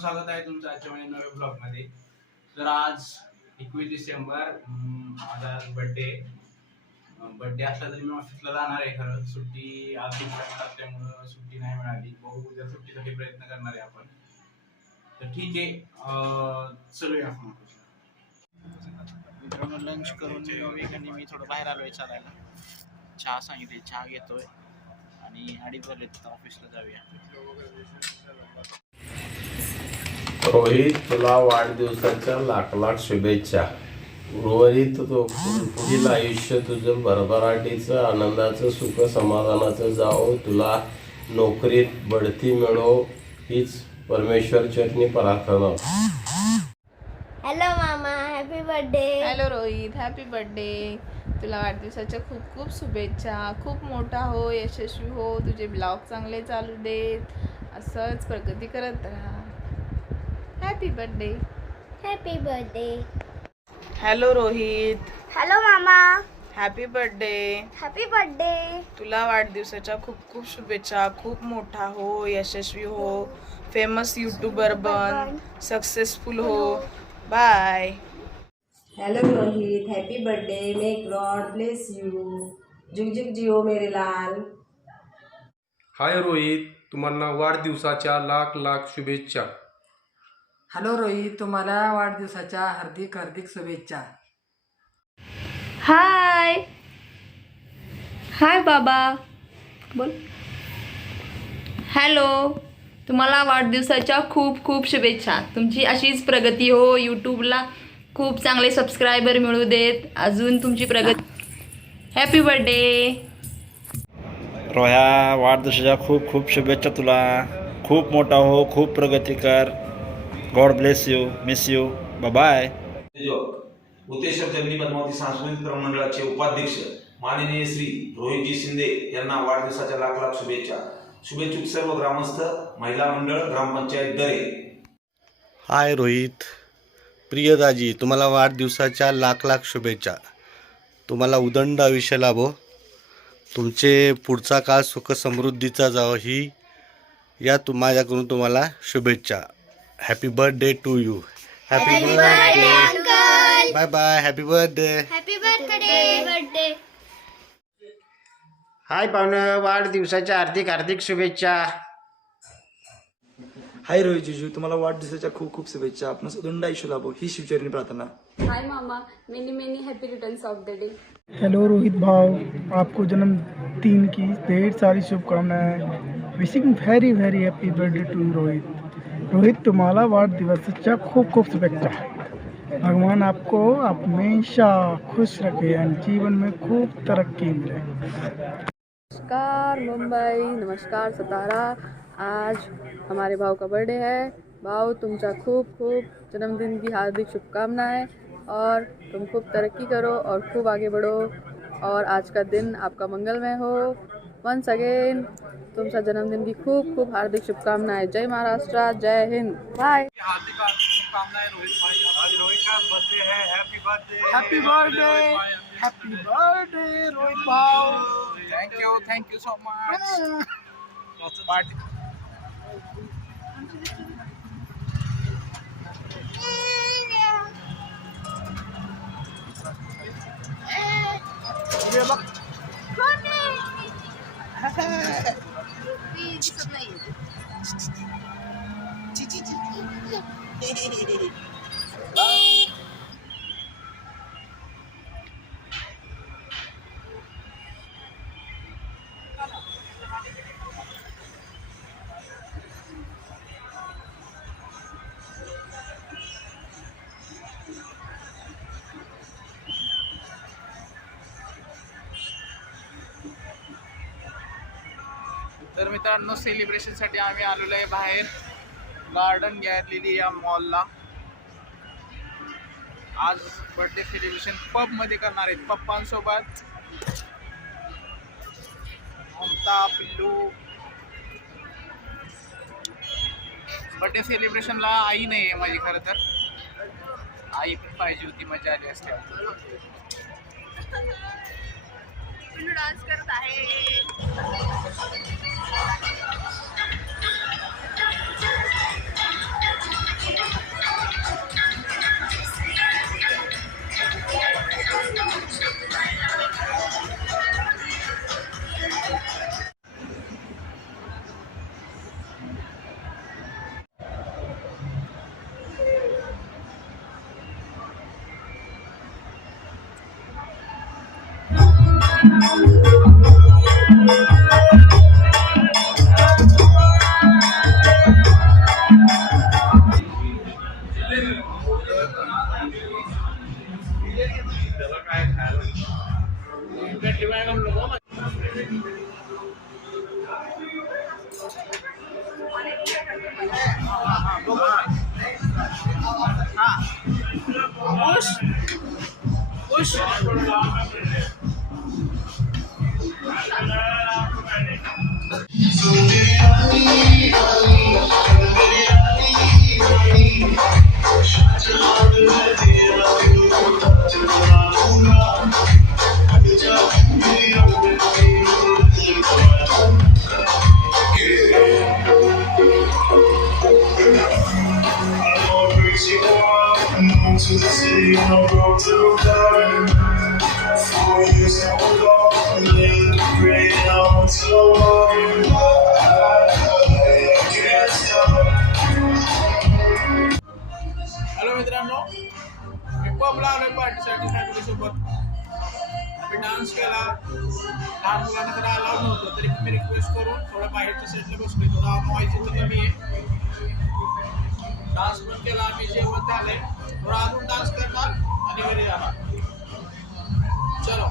स्वागत आहे तुमचं आजच्या माझ्या नव्या ब्लॉगमध्ये। तर आज 21 डिसेंबर माझा बर्थडे असला तरी मी ऑफिसला जाणार आहे। खरं सुट्टी आज असल्यामुळे सुट्टी नाही मिळाली। बघू उद्या सुट्टीसाठी प्रयत्न करणार आहे आपण। तर ठीक आहे, चलूया आपण मित्रांनो। लंच करून मी थोडं बाहेर आलोय चालायला। चहा सांगितले, चहा घेतोय आणि 2:30 वाजले ऑफिसला जाऊया। रोहित, तुला वाढदिवसाच्या लाख लाख शुभेच्छा। उर्वरित तो पुढील आयुष्य तुझं भरभराटीचं, आनंदाचं, सुख समाधानाचं जावो। तुला नोकरीत बढती मिळो हीच परमेश्वर चरणी प्रार्थना। हॅलो मामा, happy birthday. Hello Rohit, happy birthday. तुला वाढदिवसाच्या खूप खूप शुभेच्छा। खूप मोठा हो, यशस्वी हो, तुझे ब्लॉग चांगले चालू देत, असंच प्रगती करत राहा। Happy birthday. Happy birthday. Hello Rohit, hello मामा, हॅपी बर्थडे। Happy birthday. तुला वाढदिवसाच्या खूप खूप शुभेच्छा। खूप मोठा हो, यशस्वी हो, फेमस यूट्यूबर बन, सक्सेसफुल हो। Bye. Hello Rohit, happy birthday. May God bless you. जुग जुग जियो मेरे लाल। हाय रोहित, तुम्हाला वाढदिवसाच्या लाख लाख शुभेच्छा। हॅलो रोहित, तुम्हाला वाढदिवसाच्या हार्दिक हार्दिक शुभेच्छा। हाय हाय बाबा, बोल। हॅलो, तुम्हाला वाढदिवसाच्या खूप खूप शुभेच्छा। तुमची अशीच प्रगती हो, यूट्यूबला खूप चांगले सबस्क्रायबर मिळू देत, अजून तुमची प्रगती। हॅपी बर्थडे रोह्या, वाढदिवसाच्या खूप खूप शुभेच्छा तुला। खूप मोठा हो, खूप प्रगती कर। God bless you, miss you, bye bye. Uteshwar Jagni Padmavati सांस्कृतिक मंडळाचे उपाध्यक्ष माननीय श्री रोहितजी शिंदे यांना वाढदिवसाच्या लाख लाख शुभेच्छा। शुभेच्छुक सर्व ग्रामस्थ, महिला मंडळ, ग्रामपंचायत दरे। हाय रोहित, प्रिय दाजी, तुम्हाला वाढदिवसाच्या लाख लाख शुभेच्छा। तुम्हाला उदंड आयुष्य लाभो, तुमचे पुढचा काळ सुख समृद्धीचा जावो ही माझ्याकडून तुम्हाला शुभेच्छा। Happy birthday to you. Happy birthday, bye bye, happy birthday. Happy birthday. Hi पाहुणं, वाढदिवसाच्या हार्दिक शुभेच्छा। हाय रोहित जीजू, तुम्हाला वाढदिवसाच्या खूप खूप शुभेच्छा। आपण उदंड आयुष्य लाभो ही शिवचरणी प्रार्थना। हाय मामा, many happy returns of the day. Hello Rohit भाव, आपको जन्मदिन की ढेर सारी शुभकामनाएं। Wishing very very happy birthday to Rohit. Rohit, तुम्हाला वाढदिवसाच्या खूप खूप शुभेच्छा। भगवान आपको हमेशा खुश रखे और जीवन में खूब तरक्की मिले। नमस्कार मुंबई, नमस्कार सतारा। आज हमारे भाव का बर्थडे है। भाव, तुमचा खूप खूप जन्मदिन की हार्दिक शुभकामनाएं और तुम खूब तरक्की करो और खूब आगे बढ़ो और आज का दिन आपका मंगलमय हो। वंस अगेन तुमचा जन्मदिन की खूब खूब हार्दिक शुभकामनाएं। जय महाराष्ट्र, जय हिंद, बाय। हार्दिक शुभकामनाएं रोहित भाई। आज रोहित का बर्थडे है। Happy birthday, happy birthday, happy birthday Rohit भाव। Thank you so much. Party तर मित्रांनो, सेलिब्रेशनसाठी आम्ही आलेलो आहे बाहेर गार्डन गॅलरी या मॉलला। आज बर्थडे सेलिब्रेशन पब मध्ये करणार आहेत पप्पांसोबत। ममता, पिल्लू। बर्थडे सेलिब्रेशनला आई नाही आहे माझी, खरं तर आई पण पाहिजे होती, मजा आली असते। पिल्लू डान्स करत आहे। To the city on a road to the 4 years now ago, great on to I can't stop. Hello मित्रांनो, मी पब लावलोय पार्टीसाठी फॅमिली सोबत. आम्ही डान्स केला. लहान मुलांना तर अलाउड नव्हतं, तरी मी रिक्वेस्ट करून थोडं बाहेरच्या साईडला बसलोय. थोडा नॉईज इथं कमी आहे. डान्स पण केला आम्ही, जेवण झालंय. थोडा अजून डान्स करणार आणि घरी जाणार. चलो.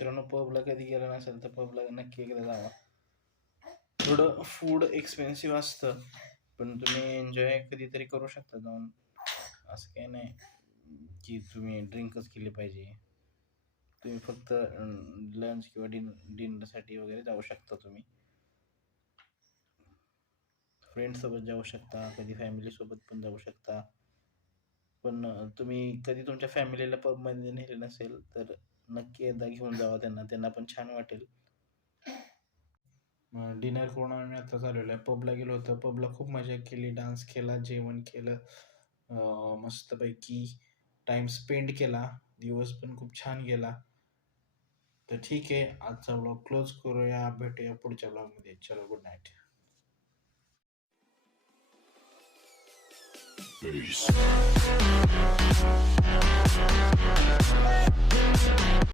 मित्रांनो, पबला कधी गेला नसेल तर पबला नक्की एकदा जावा. थोडं फूड एक्सपेन्सिव्ह असतं, पण तुम्ही एन्जॉय कधीतरी करू शकता जाऊन. असं काही नाही की तुम्ही ड्रिंकच केली पाहिजे. तुम्ही फक्त लंच किंवा डिनरसाठी वगैरे जाऊ शकता. तुम्ही फ्रेंड्ससोबत जाऊ शकता, कधी फॅमिलीसोबत पण जाऊ शकता. पण तुम्ही कधी तुमच्या फॅमिलीला पबमध्ये नेले नसेल तर नक्की एकदा घेऊन जावा त्यांना पण छान वाटेल. डिनर करून आम्ही आता चाललेलो आहे. पबला गेलो होतो. पबला खूप मजा केली, डान्स केला, जेवण केलं, मस्तपैकी टाईम स्पेंड केला. दिवस पण खूप छान गेला. तर ठीक आहे, आजचा व्लॉग क्लोज करूया. भेटूया पुढच्या व्लॉगमध्ये. चलो, गुड नाईट. Peace.